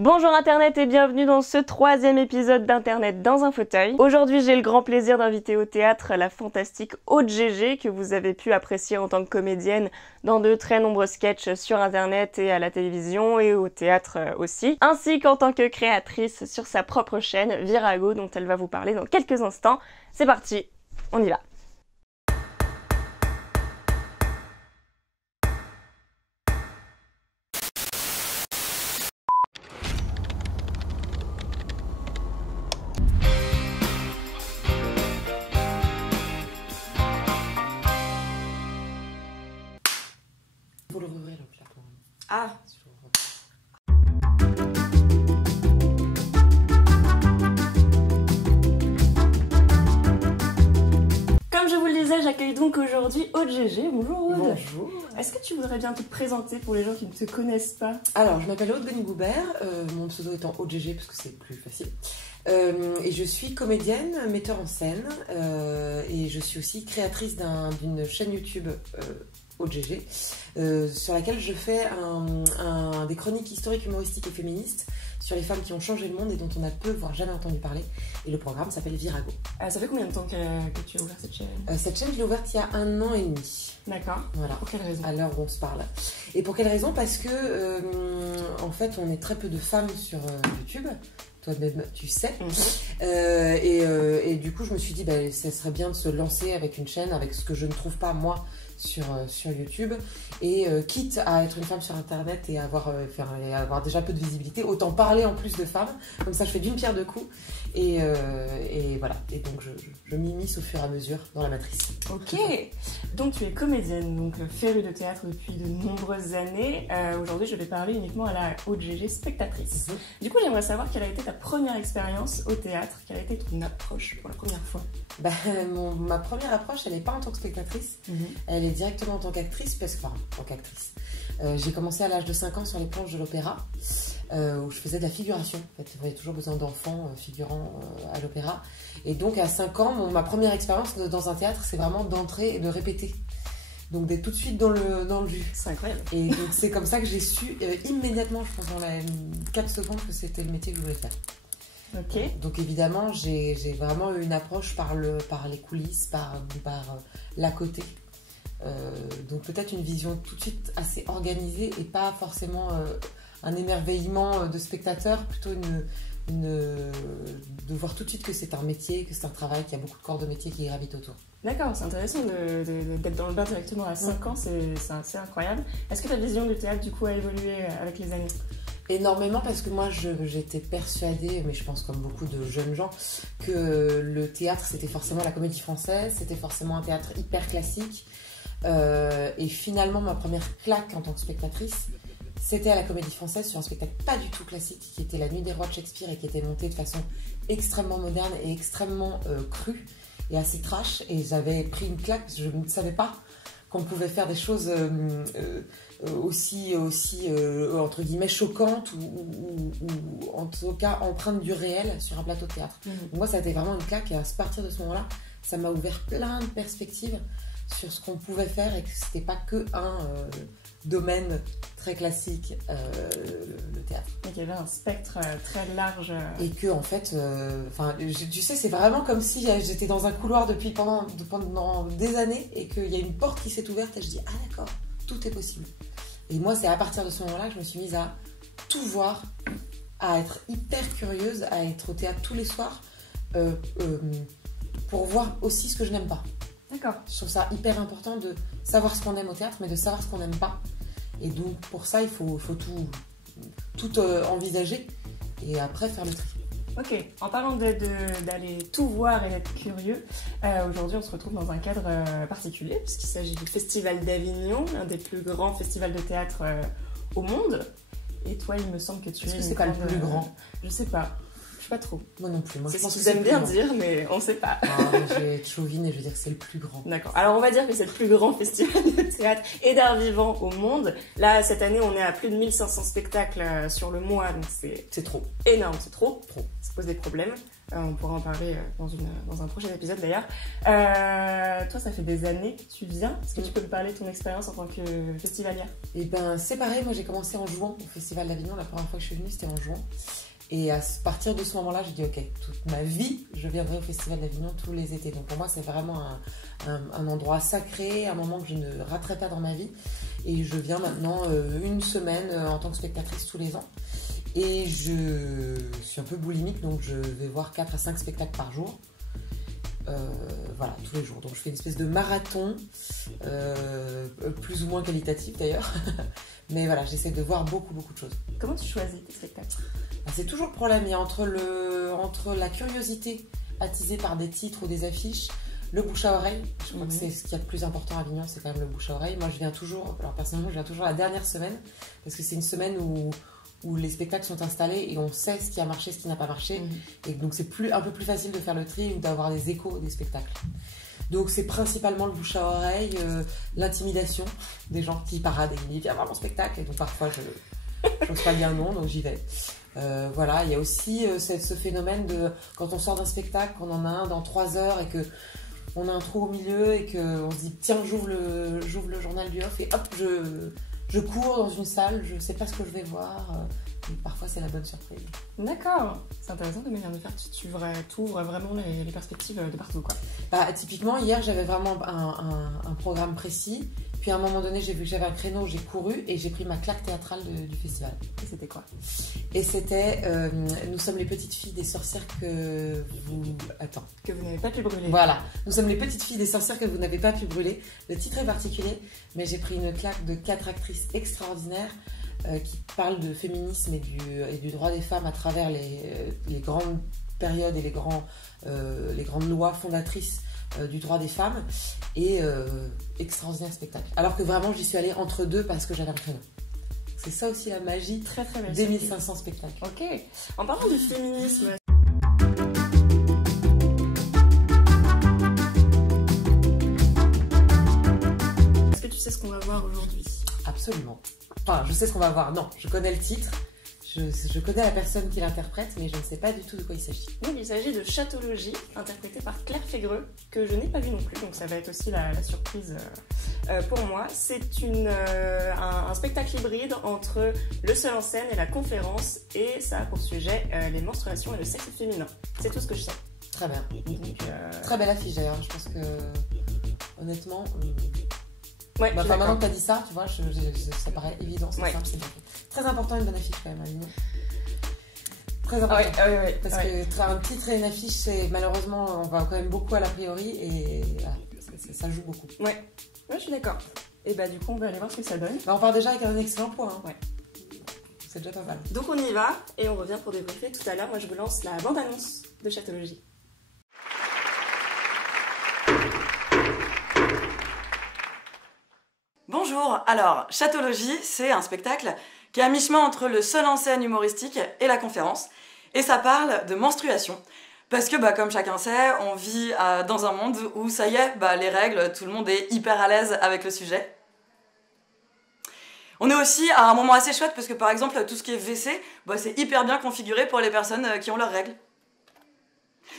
Bonjour Internet et bienvenue dans ce troisième épisode d'Internet dans un fauteuil. Aujourd'hui j'ai le grand plaisir d'inviter au théâtre la fantastique Aude Gégé que vous avez pu apprécier en tant que comédienne dans de très nombreux sketchs sur Internet et à la télévision et au théâtre aussi, ainsi qu'en tant que créatrice sur sa propre chaîne Virago dont elle va vous parler dans quelques instants. C'est parti, on y va. Faut l'ouvrir le plat. Ah, comme je vous le disais, j'accueille donc aujourd'hui Aude Gégé. Bonjour Aude. Bonjour. Est-ce que tu voudrais bien te présenter pour les gens qui ne te connaissent pas? Alors, je m'appelle Aude Goubert, mon pseudo étant Aude Gégé parce que c'est plus facile. Et je suis comédienne, metteur en scène, et je suis aussi créatrice d'une chaîne YouTube Aude Gégé, sur laquelle je fais des chroniques historiques, humoristiques et féministes sur les femmes qui ont changé le monde et dont on a peu, voire jamais entendu parler. Et le programme s'appelle Virago. Ça fait combien de temps que tu as ouvert cette chaîne? Cette chaîne, je l'ai ouverte il y a 1 an et demi. D'accord. Voilà. Pour quelle raison? À l'heure où on se parle. Et pour quelle raison? Parce que, en fait, on est très peu de femmes sur YouTube. Toi-même, tu sais. Et du coup, je me suis dit, bah, ça serait bien de se lancer avec une chaîne, avec ce que je ne trouve pas, moi, sur YouTube. Et quitte à être une femme sur Internet et avoir déjà peu de visibilité, autant parler en plus de femmes. Comme ça, je fais d'une pierre deux coups. Et voilà. Et donc, je m'immisce au fur et à mesure dans la matrice. Ok. Donc, tu es comédienne, donc férue de théâtre depuis de nombreuses années. Aujourd'hui, je vais parler uniquement à la Aude Gégé spectatrice. Du coup, j'aimerais savoir quelle a été ta première expérience au théâtre, quelle a été ton approche pour la première fois? Bah, ma première approche, elle n'est pas en tant que spectatrice, elle est directement en tant qu'actrice, en tant qu'actrice. J'ai commencé à l'âge de 5 ans sur les planches de l'opéra, où je faisais de la figuration. En fait, j'avais toujours besoin d'enfants figurants à l'opéra. Et donc, à 5 ans, ma première expérience dans un théâtre, c'est vraiment d'entrer et de répéter. Donc, d'être tout de suite dans le jus. C'est incroyable. Et donc, c'est comme ça que j'ai su immédiatement, je pense, dans 4 secondes, que c'était le métier que je voulais faire. Ok. Donc évidemment, j'ai vraiment eu une approche par les coulisses, par l'à côté. Donc peut-être une vision tout de suite assez organisée et pas forcément un émerveillement de spectateur, plutôt de voir tout de suite que c'est un métier, que c'est un travail, qu'il y a beaucoup de corps de métier qui gravitent autour. D'accord, c'est intéressant d'être dans le bain directement à 5 ans, c'est assez incroyable. Est-ce que ta vision du théâtre du coup a évolué avec les années? Énormément, parce que moi j'étais persuadée, mais je pense comme beaucoup de jeunes gens, que le théâtre c'était forcément la comédie française, c'était forcément un théâtre hyper classique. Et finalement ma première claque en tant que spectatrice, c'était à la comédie française sur un spectacle pas du tout classique qui était La Nuit des Rois de Shakespeare et qui était monté de façon extrêmement moderne et extrêmement crue et assez trash. Et j'avais pris une claque parce que je ne savais pas qu'on pouvait faire des choses aussi entre guillemets choquantes ou en tout cas empreintes du réel sur un plateau de théâtre. Donc moi, ça a été vraiment une claque et à partir de ce moment-là, ça m'a ouvert plein de perspectives sur ce qu'on pouvait faire et que c'était pas que un domaine très classique, le théâtre. Donc il y avait un spectre très large. Et que en fait, tu sais, c'est vraiment comme si j'étais dans un couloir pendant des années et qu'il y a une porte qui s'est ouverte et je dis ah d'accord, tout est possible. Et moi, c'est à partir de ce moment-là que je me suis mise à tout voir, à être hyper curieuse, à être au théâtre tous les soirs pour voir aussi ce que je n'aime pas. D'accord. Je trouve ça hyper important de savoir ce qu'on aime au théâtre, mais de savoir ce qu'on n'aime pas. Et donc, pour ça, il faut tout envisager et après faire le tri. Ok, en parlant d'aller tout voir et d'être curieux, aujourd'hui on se retrouve dans un cadre particulier puisqu'il s'agit du Festival d'Avignon, l'un des plus grands festivals de théâtre au monde. Et toi, il me semble que tu es... Est-ce que c'est pas le plus grand? Je sais pas. sais pas trop. Moi non plus. Moi, je pense que vous aimez bien dire, mais on sait pas. Je vais être chauvine et je vais dire que c'est le plus grand. D'accord. Alors on va dire que c'est le plus grand festival de théâtre et d'art vivant au monde. Là, cette année, on est à plus de 1500 spectacles sur le mois, donc c'est trop énorme, c'est trop. Ça pose des problèmes. On pourra en parler dans un prochain épisode d'ailleurs. Toi, ça fait des années que tu viens. Est-ce que tu peux me parler de ton expérience en tant que festivalière? Eh ben, c'est pareil. Moi, j'ai commencé en juin au Festival d'Avignon. La première fois que je suis venue, c'était en juin. Et à partir de ce moment-là, j'ai dit ok, toute ma vie, je viendrai au Festival d'Avignon tous les étés. Donc pour moi, c'est vraiment un endroit sacré, un moment que je ne raterai pas dans ma vie. Et je viens maintenant une semaine en tant que spectatrice tous les ans. Et je suis un peu boulimique, donc je vais voir 4 à 5 spectacles par jour. Voilà, tous les jours. Donc je fais une espèce de marathon, plus ou moins qualitatif d'ailleurs. Mais voilà, j'essaie de voir beaucoup de choses. Comment tu choisis tes spectacles? C'est toujours le problème. Il y a entre la curiosité attisée par des titres ou des affiches, le bouche à oreille. Je crois que c'est ce qu'il y a de plus important à Avignon, c'est quand même le bouche à oreille. Moi, personnellement, je viens toujours la dernière semaine, parce que c'est une semaine où les spectacles sont installés et on sait ce qui a marché, ce qui n'a pas marché. Et donc c'est un peu plus facile de faire le tri ou d'avoir des échos des spectacles. Donc c'est principalement le bouche à oreille, l'intimidation des gens qui paradent et qui disent viens voir mon spectacle. Et donc parfois je n'ose pas dire non, donc j'y vais. Voilà, il y a aussi ce phénomène de quand on sort d'un spectacle, qu'on en a un dans 3 heures et que on a un trou au milieu et qu'on se dit tiens, j'ouvre le journal du off et hop, je cours dans une salle, je sais pas ce que je vais voir. Et parfois c'est la bonne surprise. D'accord, c'est intéressant de manière de faire. Tu ouvres vraiment les perspectives de partout, quoi. Bah, typiquement hier j'avais vraiment un programme précis. Puis à un moment donné j'ai vu que j'avais un créneau, j'ai couru et j'ai pris ma claque théâtrale du festival. Et c'était quoi? Et c'était nous sommes les petites filles des sorcières que vous n'avez pas pu brûler. Voilà, nous sommes les petites filles des sorcières que vous n'avez pas pu brûler. Le titre est particulier, mais j'ai pris une claque de 4 actrices extraordinaires qui parlent de féminisme et du droit des femmes à travers les grandes périodes et les grandes lois fondatrices du droit des femmes, et extraordinaire spectacle. Alors que vraiment j'y suis allée entre deux parce que j'avais un créneau. C'est ça aussi la magie très belle des 1500 spectacles. Ok, en parlant de féminisme, est-ce que tu sais ce qu'on va voir aujourd'hui? Absolument. Enfin, je sais ce qu'on va voir. Non, je connais le titre. Je connais la personne qui l'interprète, mais je ne sais pas du tout de quoi il s'agit. Donc il s'agit de Chatologie, interprétée par Claire Fégreux, que je n'ai pas vu non plus, donc ça va être aussi la surprise pour moi. C'est un spectacle hybride entre le seul en scène et la conférence, et ça a pour sujet les menstruations et le sexe féminin. C'est tout ce que je sais. Très bien. Donc, très belle affiche d'ailleurs, je pense que honnêtement... Ouais, maintenant que tu as dit ça, tu vois, ça paraît évident, c'est simple, c'est bien fait. Très important une bonne affiche quand même, Avignon. Très important. Parce que un titre et une affiche, malheureusement, on va quand même beaucoup à l'a priori et voilà, ça joue beaucoup. Ouais, je suis d'accord. Et bah du coup, on va aller voir ce que ça donne. Bah, on part déjà avec un excellent point. Hein. Ouais. C'est déjà pas mal. Donc on y va et on revient pour débriefer tout à l'heure. Moi, je vous lance la bande-annonce de Chatologie. Bonjour, alors Chatologie, c'est un spectacle qui est à mi-chemin entre le seul en scène humoristique et la conférence, et ça parle de menstruation. Parce que comme chacun sait, on vit dans un monde où ça y est, les règles, tout le monde est hyper à l'aise avec le sujet. On est aussi à un moment assez chouette parce que par exemple tout ce qui est WC, c'est hyper bien configuré pour les personnes qui ont leurs règles.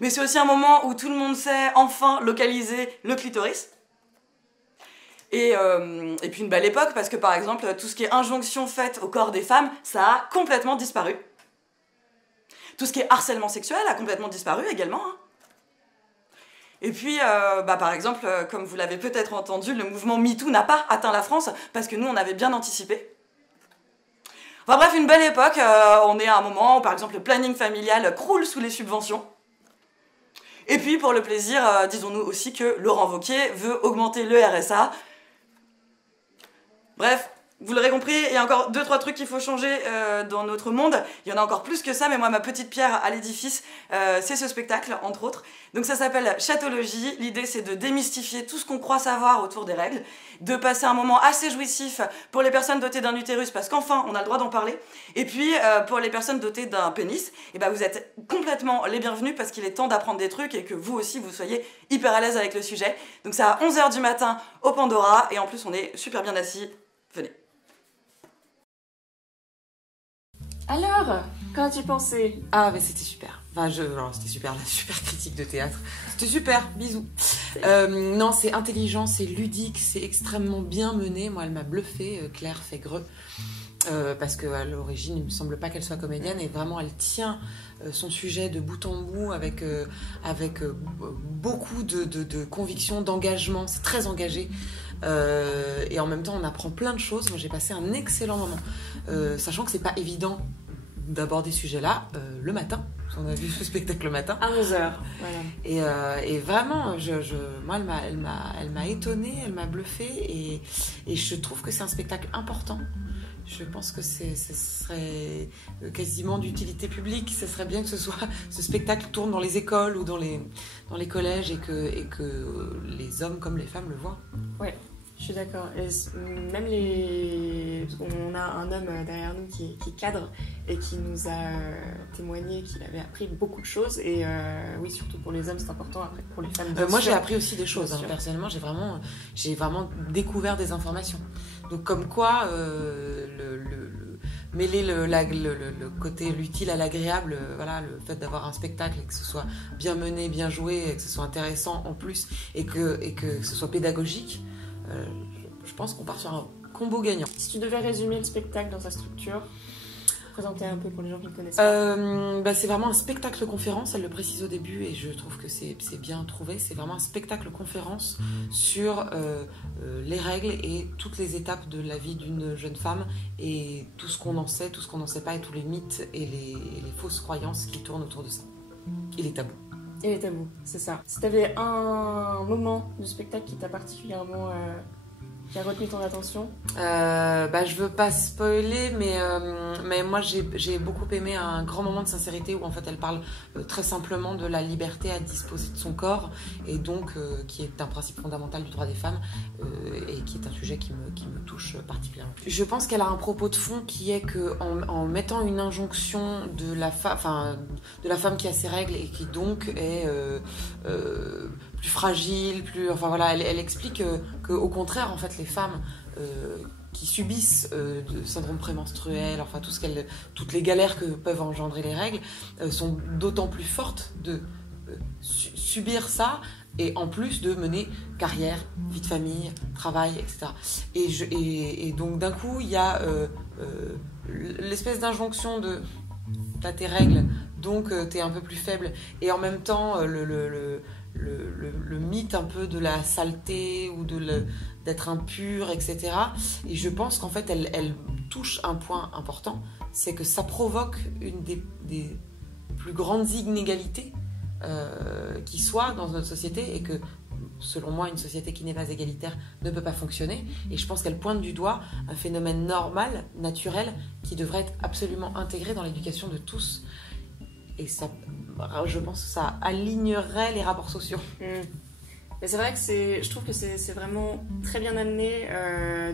Mais c'est aussi un moment où tout le monde sait enfin localiser le clitoris. Et puis une belle époque parce que par exemple tout ce qui est injonction faite au corps des femmes, ça a complètement disparu. Tout ce qui est harcèlement sexuel a complètement disparu également. Hein. Et puis par exemple, comme vous l'avez peut-être entendu, le mouvement MeToo n'a pas atteint la France parce que nous on avait bien anticipé. Enfin bref, une belle époque, on est à un moment où par exemple le planning familial croule sous les subventions. Et puis pour le plaisir, disons-nous aussi que Laurent Wauquiez veut augmenter le RSA. Bref, Vous l'aurez compris, il y a encore 2-3 trucs qu'il faut changer dans notre monde. Il y en a encore plus que ça, mais moi, ma petite pierre à l'édifice, c'est ce spectacle, entre autres. Donc ça s'appelle Chatologie. L'idée, c'est de démystifier tout ce qu'on croit savoir autour des règles, de passer un moment assez jouissif pour les personnes dotées d'un utérus, parce qu'enfin, on a le droit d'en parler. Et puis, pour les personnes dotées d'un pénis, et ben, vous êtes complètement les bienvenus, parce qu'il est temps d'apprendre des trucs et que vous aussi, vous soyez hyper à l'aise avec le sujet. Donc c'est à 11h du matin au Pandora, et en plus, on est super bien assis. Venez. Alors, qu'en as-tu pensé? Ah, mais c'était super. Enfin, c'était super, la super critique de théâtre. C'était super, bisous. Non, c'est intelligent, c'est ludique, c'est extrêmement bien mené. Moi, elle m'a bluffé, Claire Fégreux. Parce qu'à l'origine, il ne me semble pas qu'elle soit comédienne. Et vraiment, elle tient son sujet de bout en bout avec beaucoup de conviction, d'engagement. C'est très engagé. Et en même temps, on apprend plein de choses. Moi, j'ai passé un excellent moment. Sachant que c'est pas évident d'aborder ce sujet-là le matin. On a vu ce spectacle le matin. À 11h. Voilà. Et vraiment, moi, elle m'a étonnée, elle m'a bluffée. Et je trouve que c'est un spectacle important. Je pense que ce serait quasiment d'utilité publique. Ce serait bien que ce spectacle tourne dans les écoles ou dans les collèges et que les hommes comme les femmes le voient. Ouais. Je suis d'accord. Et même on a un homme derrière nous qui cadre et qui nous a témoigné qu'il avait appris beaucoup de choses. Et oui, surtout pour les hommes, c'est important. Après, pour les femmes, moi, j'ai appris aussi des choses. Personnellement, j'ai vraiment découvert des informations. Donc, comme quoi, mêler le côté l'utile à l'agréable, voilà, le fait d'avoir un spectacle et que ce soit bien mené, bien joué, et que ce soit intéressant en plus et que ce soit pédagogique. Je pense qu'on part sur un combo gagnant. Si tu devais résumer le spectacle dans sa structure, présenter un peu pour les gens qui ne connaissent pas. C'est vraiment un spectacle conférence, elle le précise au début et je trouve que c'est bien trouvé. C'est vraiment un spectacle conférence sur les règles et toutes les étapes de la vie d'une jeune femme et tout ce qu'on en sait, tout ce qu'on n'en sait pas et tous les mythes et les fausses croyances qui tournent autour de ça. Et les tabous. Et les tabous, c'est ça. Si tu avais un moment du spectacle qui t'a particulièrement qui a retenu ton attention? Je veux pas spoiler, mais moi j'ai beaucoup aimé un grand moment de sincérité où en fait elle parle très simplement de la liberté à disposer de son corps et donc qui est un principe fondamental du droit des femmes et qui est un sujet qui me touche particulièrement. Je pense qu'elle a un propos de fond qui est que en mettant une injonction de la femme qui a ses règles et qui donc est plus fragile, elle explique qu'au contraire en fait les femmes qui subissent de syndrome prémenstruel, enfin toutes les galères que peuvent engendrer les règles sont d'autant plus fortes de subir ça et en plus de mener carrière, vie de famille, travail, etc. Et donc d'un coup il y a l'espèce d'injonction de t'as tes règles donc t'es un peu plus faible et en même temps le mythe un peu de la saleté ou d'être impur, etc. Et je pense qu'en fait, elle touche un point important, c'est que ça provoque une des plus grandes inégalités qui soit dans notre société et que, selon moi, une société qui n'est pas égalitaire ne peut pas fonctionner. Et je pense qu'elle pointe du doigt un phénomène normal, naturel, qui devrait être absolument intégré dans l'éducation de tous. Et ça, je pense que ça alignerait les rapports sociaux. Mais c'est vrai que je trouve que c'est vraiment très bien amené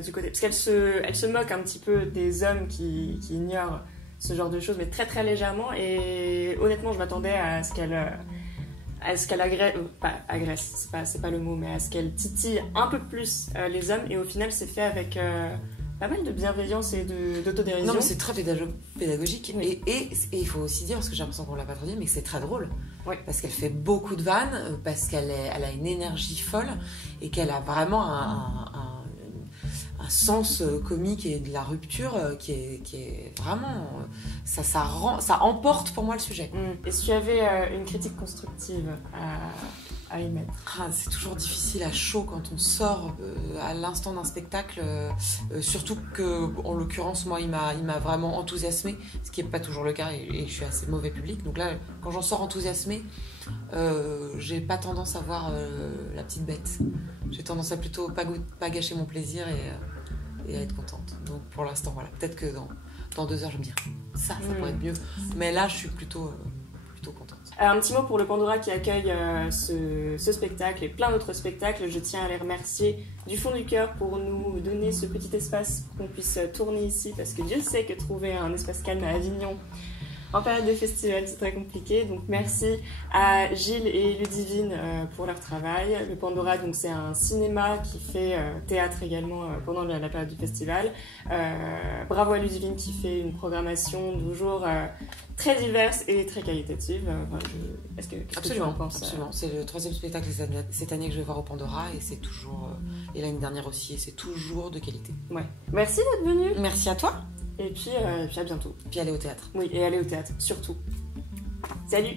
du côté... Parce qu'elle se moque un petit peu des hommes qui ignorent ce genre de choses, mais très très légèrement. Et honnêtement, je m'attendais à ce qu'elle agresse, c'est pas le mot, mais à ce qu'elle titille un peu plus les hommes. Et au final, c'est fait avec... pas mal de bienveillance et d'autodérision. Non, mais c'est très pédagogique. Oui. Et il faut aussi dire, parce que j'ai l'impression qu'on l'a pas trop dit, mais que c'est très drôle. Oui. Parce qu'elle fait beaucoup de vannes, parce qu'elle a une énergie folle et qu'elle a vraiment un sens comique et de la rupture qui est vraiment... Ça emporte pour moi le sujet. Et si tu avais une critique constructive à émettre? C'est toujours difficile à chaud quand on sort à l'instant d'un spectacle, surtout que, en l'occurrence, moi, il m'a vraiment enthousiasmée, ce qui n'est pas toujours le cas et je suis assez mauvais public. Donc là, quand j'en sors enthousiasmée, j'ai pas tendance à voir la petite bête. J'ai tendance à plutôt pas gâcher mon plaisir et à être contente. Donc pour l'instant, voilà, peut-être que dans 2 heures, je me dirai ça pourrait être mieux. Mais là, je suis plutôt contente. Alors, un petit mot pour le Pandora qui accueille ce spectacle et plein d'autres spectacles. Je tiens à les remercier du fond du cœur pour nous donner ce petit espace pour qu'on puisse tourner ici, parce que Dieu sait que trouver un espace calme à Avignon en période de festival, c'est très compliqué. Donc merci à Gilles et Ludivine pour leur travail. Le Pandora, donc c'est un cinéma qui fait théâtre également pendant la période du festival. Bravo à Ludivine qui fait une programmation toujours très diverse et très qualitative. Qu'est-ce que tu en penses? Absolument. C'est le 3e spectacle cette année que je vais voir au Pandora et c'est toujours, et l'année dernière aussi, et c'est toujours de qualité. Ouais. Merci d'être venu. Merci à toi. Et puis à bientôt. Puis aller au théâtre. Oui, et aller au théâtre, surtout. Salut!